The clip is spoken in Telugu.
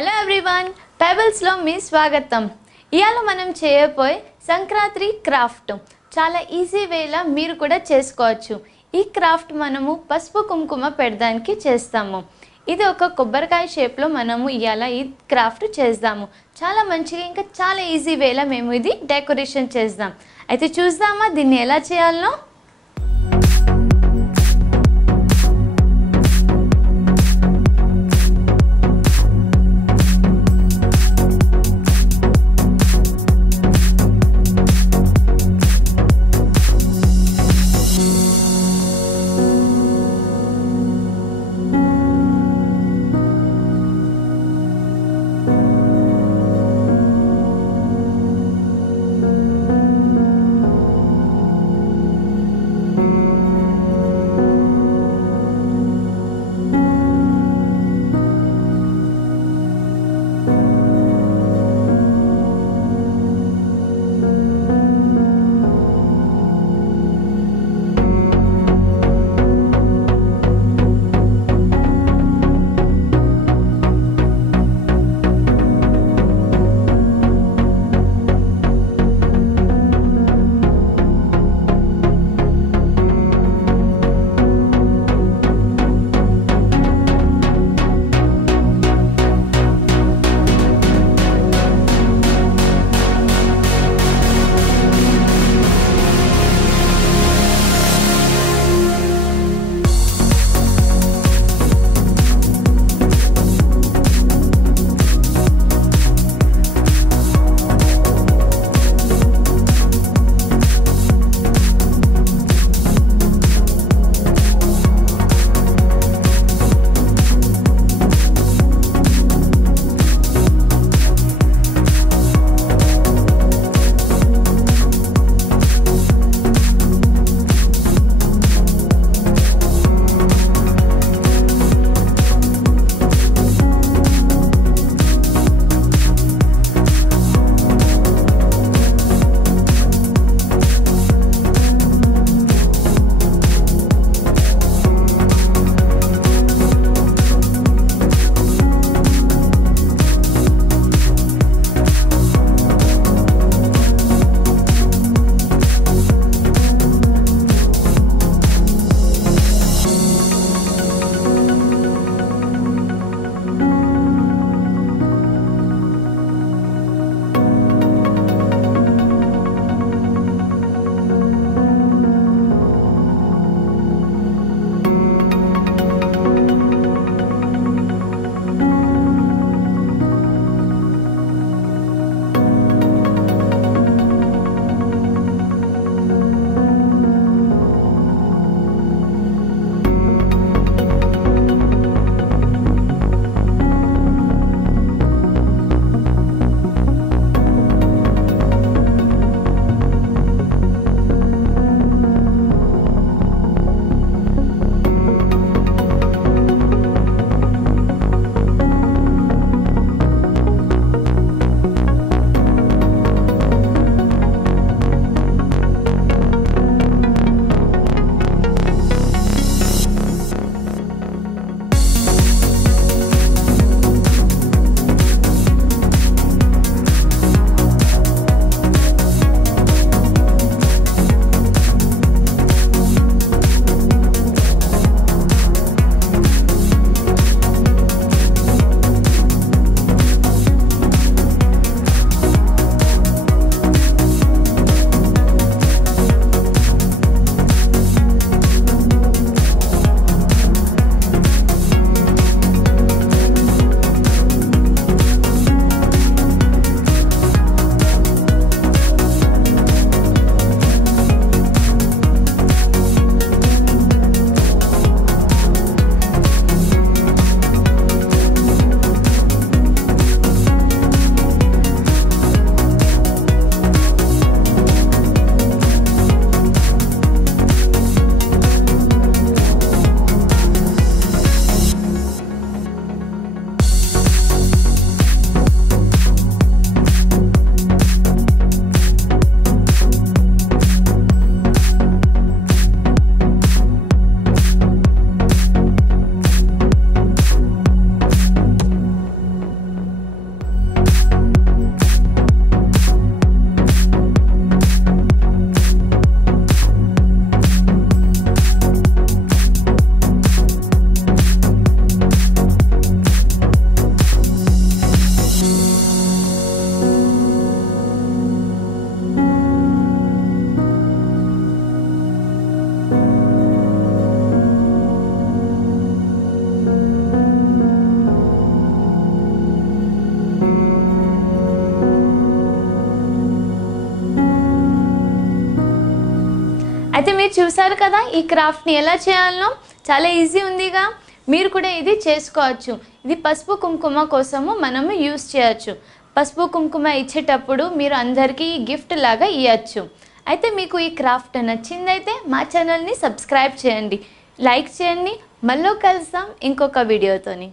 హలో ఎవ్రీవన్, పెబల్స్లో మీ స్వాగతం. ఇవాళ మనం చేయబోయే సంక్రాంతి క్రాఫ్ట్ చాలా ఈజీ వేలా మీరు కూడా చేసుకోవచ్చు. ఈ క్రాఫ్ట్ మనము పసుపు కుంకుమ పెడడానికి చేస్తాము. ఇది ఒక కొబ్బరికాయ షేప్లో మనము ఇవాళ ఈ క్రాఫ్ట్ చేద్దాము. చాలా మంచిగా ఇంకా చాలా ఈజీ వేలా మేము ఇది డెకరేషన్ చేద్దాం. అయితే చూద్దామా దీన్ని ఎలా చేయాలనో. అయితే మీరు చూసారు కదా ఈ క్రాఫ్ట్ని ఎలా చేయాలనో, చాలా ఈజీ ఉందిగా. మీరు కూడా ఇది చేసుకోవచ్చు. ఇది పసుపు కుంకుమ కోసము మనము యూస్ చేయొచ్చు. పసుపు కుంకుమ ఇచ్చేటప్పుడు మీరు అందరికీ గిఫ్ట్ లాగా ఇవ్వచ్చు. అయితే మీకు ఈ క్రాఫ్ట్ నచ్చిందైతే మా ఛానల్ని సబ్స్క్రైబ్ చేయండి, లైక్ చేయండి. మళ్ళీ కలుద్దాం ఇంకొక వీడియోతోని.